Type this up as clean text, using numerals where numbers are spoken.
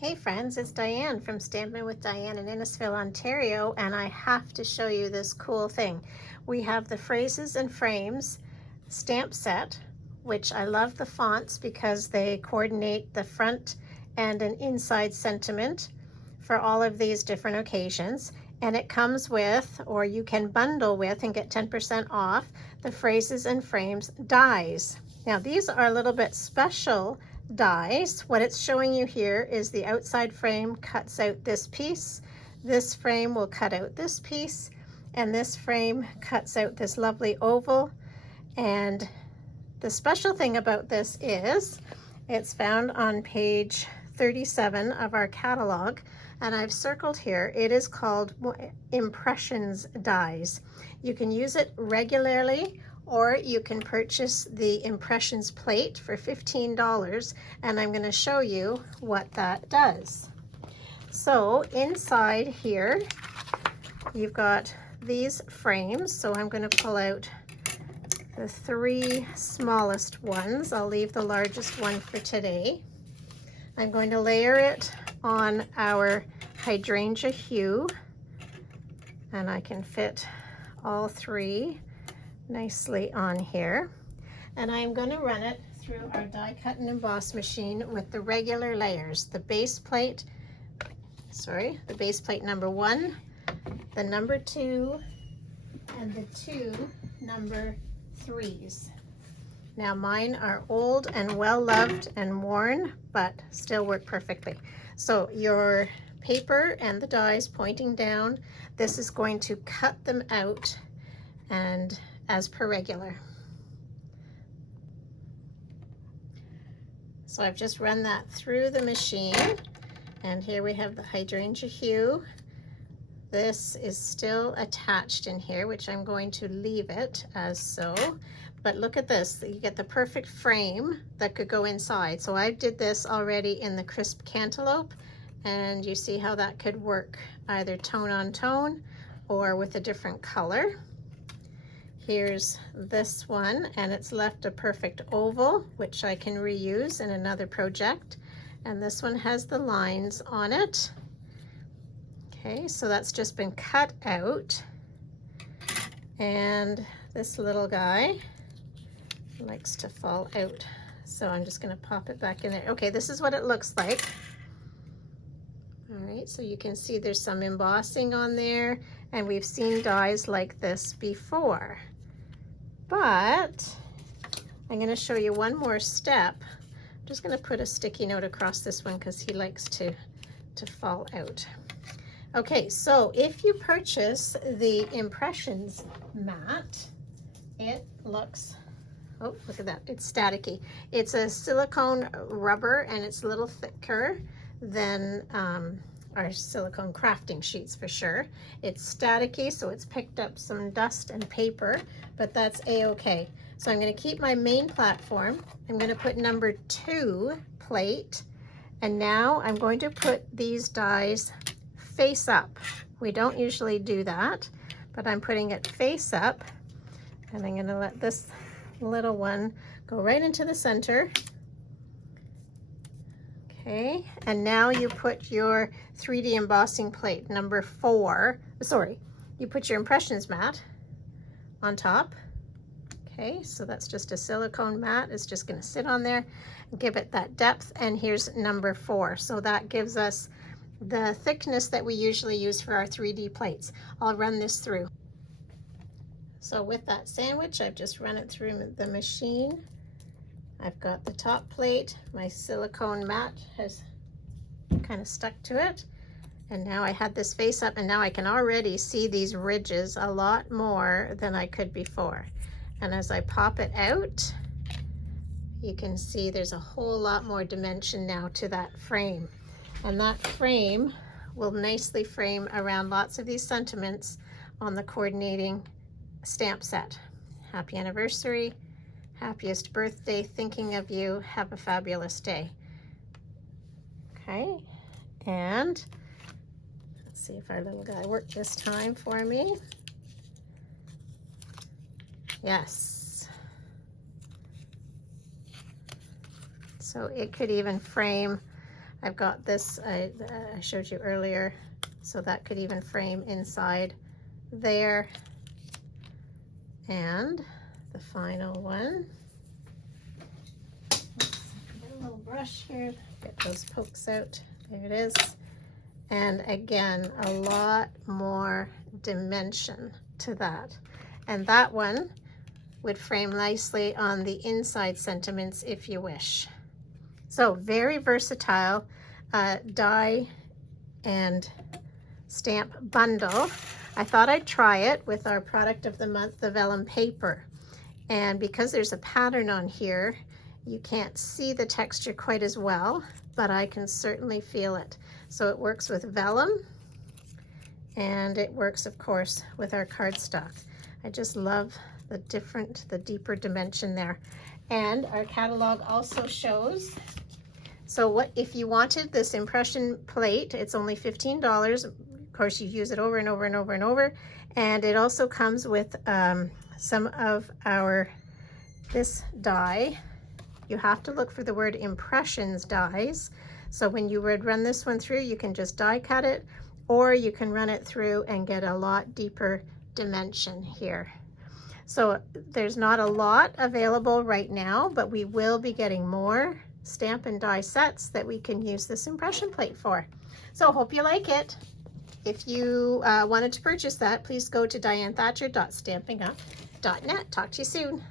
Hey friends, it's Diane from Stampin' with Diane in Innisfil, Ontario, and I have to show you this cool thing. We have the Phrases and Frames stamp set, which I love the fonts because they coordinate the front and an inside sentiment for all of these different occasions. And it comes with, or you can bundle with and get 10% off, the Phrases and Frames dies. Now these are a little bit special dies. What it's showing you here is the outside frame cuts out this piece, this frame will cut out this piece, and this frame cuts out this lovely oval. And the special thing about this is it's found on page 37 of our catalog, and I've circled here, it is called Impressions Dies. You can use it regularly, or you can purchase the Impressions plate for $15, and I'm going to show you what that does. So inside here, you've got these frames. So I'm going to pull out the three smallest ones. I'll leave the largest one for today. I'm going to layer it on our hydrangea hue, and I can fit all three nicely on here, and I'm going to run it through our die cut and emboss machine with the regular layers, the base plate number 1, the number 2, and the 2 number 3s. Now mine are old and well loved and worn, but still work perfectly. So your paper and the dies pointing down, this is going to cut them out and as per regular. So I've just run that through the machine, and here we have the hydrangea hue. This is still attached in here, which I'm going to leave it as so. But look at this, you get the perfect frame that could go inside. So I did this already in the crisp cantaloupe, and you see how that could work either tone on tone or with a different color. Here's this one, and it's left a perfect oval, which I can reuse in another project. And this one has the lines on it. Okay, so that's just been cut out. And this little guy likes to fall out. So I'm just going to pop it back in there. Okay, this is what it looks like. All right, so you can see there's some embossing on there, and we've seen dies like this before. But I'm going to show you one more step. I'm just going to put a sticky note across this one because he likes to fall out. Okay, so if you purchase the Impressions mat, it looks, oh, look at that, it's staticky. It's a silicone rubber, and it's a little thicker than our silicone crafting sheets for sure. It's staticky, so it's picked up some dust and paper, but that's a-okay. So I'm going to keep my main platform. I'm going to put number 2 plate, and now I'm going to put these dies face up. We don't usually do that, but I'm putting it face up, and I'm going to let this little one go right into the center. Okay, and now you put your 3D embossing plate number 4, you put your Impressions mat on top. Okay, so that's just a silicone mat. It's just going to sit on there and give it that depth, and here's number 4. So that gives us the thickness that we usually use for our 3D plates. I'll run this through. So with that sandwich, I've just run it through the machine. I've got the top plate, my silicone mat has kind of stuck to it, and now I had this face up, and now I can already see these ridges a lot more than I could before. And as I pop it out, you can see there's a whole lot more dimension now to that frame. And that frame will nicely frame around lots of these sentiments on the coordinating stamp set. Happy anniversary. Happiest birthday, thinking of you, have a fabulous day. Okay, and let's see if our little guy worked this time for me. Yes. So it could even frame I've got this, I showed you earlier, so that could even frame inside there. And the final one, get a little brush here, get those pokes out, there it is. And again, a lot more dimension to that. And that one would frame nicely on the inside sentiments if you wish. So very versatile die and stamp bundle. I thought I'd try it with our product of the month, the vellum paper. And because there's a pattern on here, you can't see the texture quite as well, but I can certainly feel it. So it works with vellum, and it works, of course, with our cardstock. I just love the deeper dimension there. And our catalog also shows, so what if you wanted this impression plate, it's only $15. Of course, you use it over and over and over and over. And it also comes with some of this die. You have to look for the word impressions dies. So when you would run this one through, you can just die cut it, or you can run it through and get a lot deeper dimension here. So there's not a lot available right now, but we will be getting more stamp and die sets that we can use this impression plate for. So hope you like it. If you wanted to purchase that, please go to dianethatcher.stampinup.net. Talk to you soon.